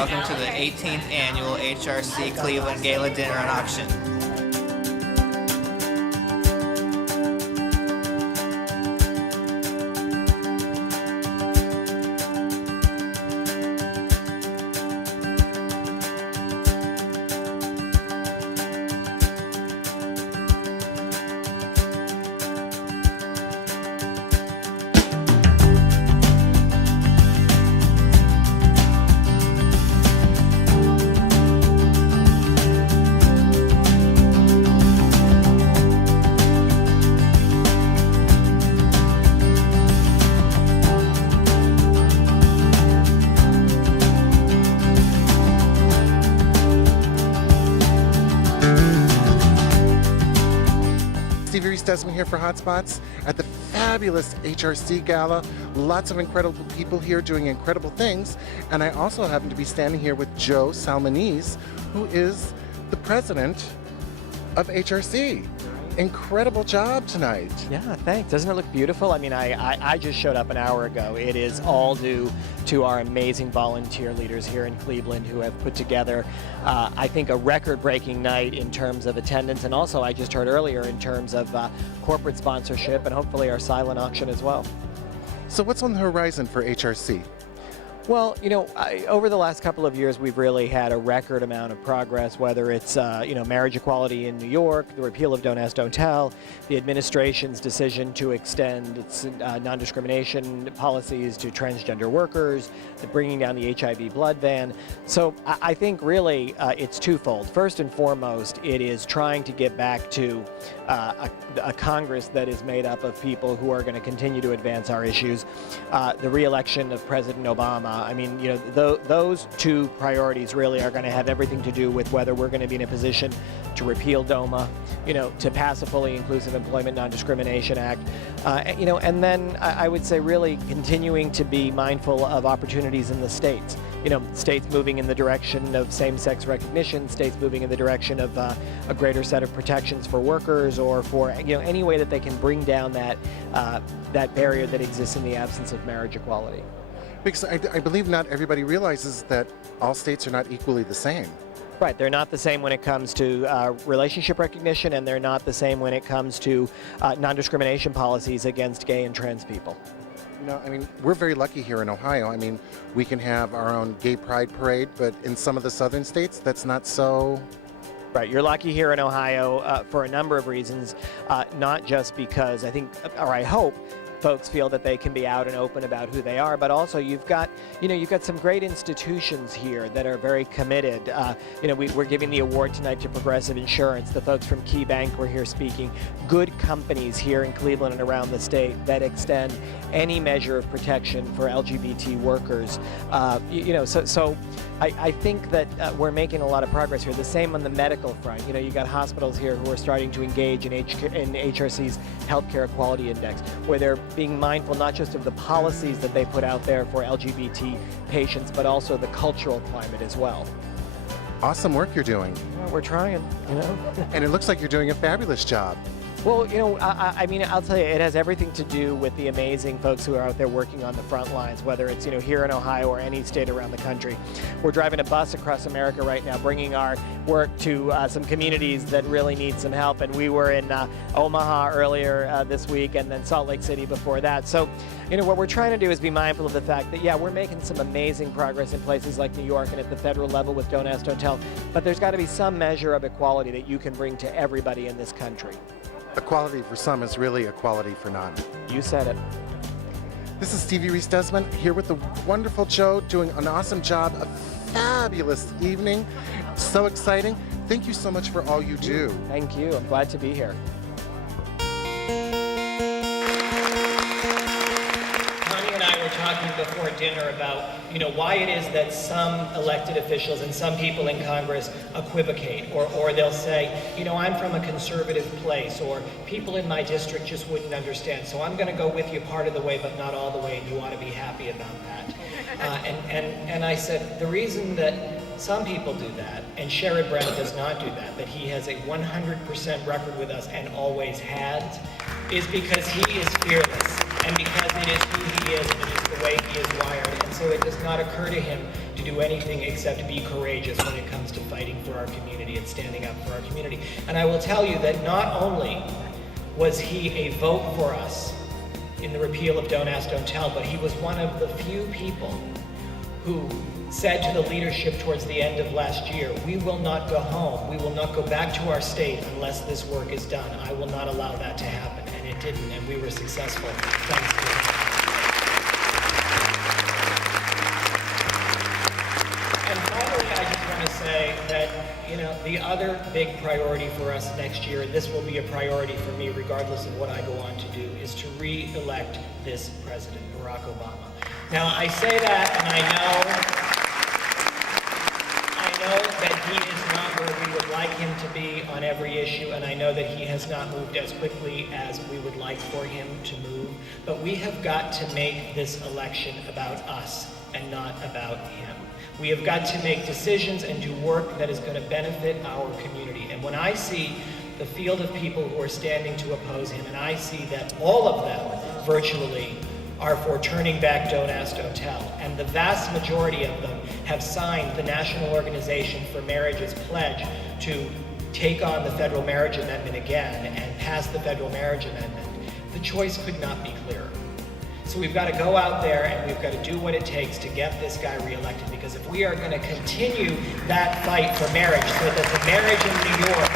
Welcome to the 18th Annual HRC Cleveland Gala Dinner and Auction. Stevie, Reese here for Hotspots at the fabulous HRC Gala. Lots of incredible people here doing incredible things. And I also happen to be standing here with Joe Solmonese, who is the president of HRC. Incredible job tonight. Yeah, thanks. Doesn't it look beautiful? I mean, I just showed up an hour ago. It is all due to our amazing volunteer leaders here in Cleveland who have put together, I think, a record-breaking night in terms of attendance, and also, I just heard earlier, in terms of corporate sponsorship and hopefully our silent auction as well. So what's on the horizon for HRC? Well, you know, over the last couple of years, we've really had a record amount of progress, whether it's, you know, marriage equality in New York, the repeal of Don't Ask, Don't Tell, the administration's decision to extend its non-discrimination policies to transgender workers, the bringing down the HIV blood ban. So I think really it's twofold. First and foremost, it is trying to get back to a Congress that is made up of people who are going to continue to advance our issues. The re-election of President Obama, I mean, you know, those two priorities really are going to have everything to do with whether we're going to be in a position to repeal DOMA, you know, to pass a fully inclusive Employment Non-Discrimination Act, you know, and then I would say really continuing to be mindful of opportunities in the states. You know, states moving in the direction of same-sex recognition, states moving in the direction of a greater set of protections for workers, or for, you know, any way that they can bring down that that barrier that exists in the absence of marriage equality. Because I believe not everybody realizes that all states are not equally the same. Right, they're not the same when it comes to relationship recognition, and they're not the same when it comes to non-discrimination policies against gay and trans people. You know, I mean, we're very lucky here in Ohio. I mean, we can have our own gay pride parade, but in some of the southern states, that's not so. Right, you're lucky here in Ohio for a number of reasons, not just because I think, or I hope, folks feel that they can be out and open about who they are, but also you've got some great institutions here that are very committed. You know, we're giving the award tonight to Progressive Insurance. The folks from Key Bank were here speaking. Good companies here in Cleveland and around the state that extend any measure of protection for LGBT workers. You know, so I think that we're making a lot of progress here. The same on the medical front. You know, you got hospitals here who are starting to engage in HRC's Healthcare Equality Index, where they're being mindful not just of the policies that they put out there for LGBT patients, but also the cultural climate as well. Awesome work you're doing. Well, we're trying, you know. And it looks like you're doing a fabulous job. Well, you know, I mean, I'll tell you, it has everything to do with the amazing folks who are out there working on the front lines, whether it's, you know, here in Ohio or any state around the country. We're driving a bus across America right now, bringing our work to some communities that really need some help. And we were in Omaha earlier this week, and then Salt Lake City before that. So, you know, what we're trying to do is be mindful of the fact that, yeah, we're making some amazing progress in places like New York and at the federal level with Don't Ask, Don't Tell, but there's got to be some measure of equality that you can bring to everybody in this country. Equality for some is really equality for none. You said it. This is Stevie Reese here with the wonderful Joe, doing an awesome job. A fabulous evening. So exciting. Thank you so much for all you do. Thank you. I'm glad to be here. Talking before dinner about, you know, why it is that some elected officials and some people in Congress equivocate, or they'll say, you know, I'm from a conservative place, or people in my district just wouldn't understand, so I'm going to go with you part of the way but not all the way, and you ought to be happy about that. And I said, the reason that some people do that, and Sherrod Brown does not do that he has a 100% record with us and always has, is because he is fearless, and because it is who he is, and it is the way he is wired. And so it does not occur to him to do anything except be courageous when it comes to fighting for our community and standing up for our community. And I will tell you that not only was he a vote for us in the repeal of Don't Ask, Don't Tell, but he was one of the few people who said to the leadership towards the end of last year, we will not go home, we will not go back to our state unless this work is done. I will not allow that to happen. And it didn't, and we were successful thanks to him. And finally, I just want to say that, the other big priority for us next year, and this will be a priority for me regardless of what I go on to do, is to re-elect this president, Barack Obama. Now, I say that, and I know that he is not where we would like him to be on every issue, and I know that he has not moved as quickly as we would like for him to move, but we have got to make this election about us and not about him. We have got to make decisions and do work that is going to benefit our community. And when I see the field of people who are standing to oppose him, and I see that all of them, virtually, are for turning back Don't Ask, Don't Tell, and the vast majority of them have signed the National Organization for Marriage's pledge to take on the federal marriage amendment again and pass the federal marriage amendment, the choice could not be clearer. So we've got to go out there and we've got to do what it takes to get this guy reelected, because if we are going to continue that fight for marriage so that the marriage in New York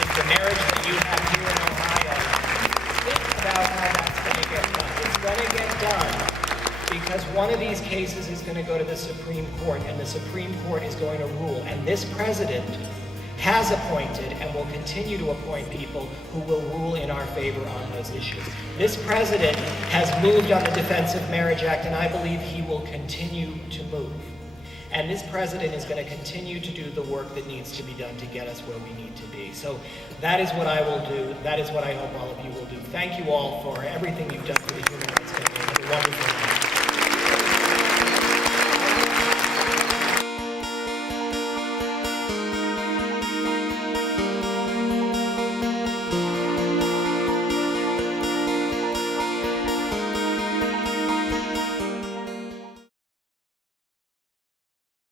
is the marriage that you have here in Ohio, think about how that's going to get done. It's going to get done because one of these cases is going to go to the Supreme Court, and the Supreme Court is going to rule, and this president has appointed and will continue to appoint people who will rule in our favor on those issues. This president has moved on the Defense of Marriage Act, and I believe he will continue to move. And this president is going to continue to do the work that needs to be done to get us where we need to be. So that is what I will do. That is what I hope all of you will do. Thank you all for everything you've done for the human rights community. Have a wonderful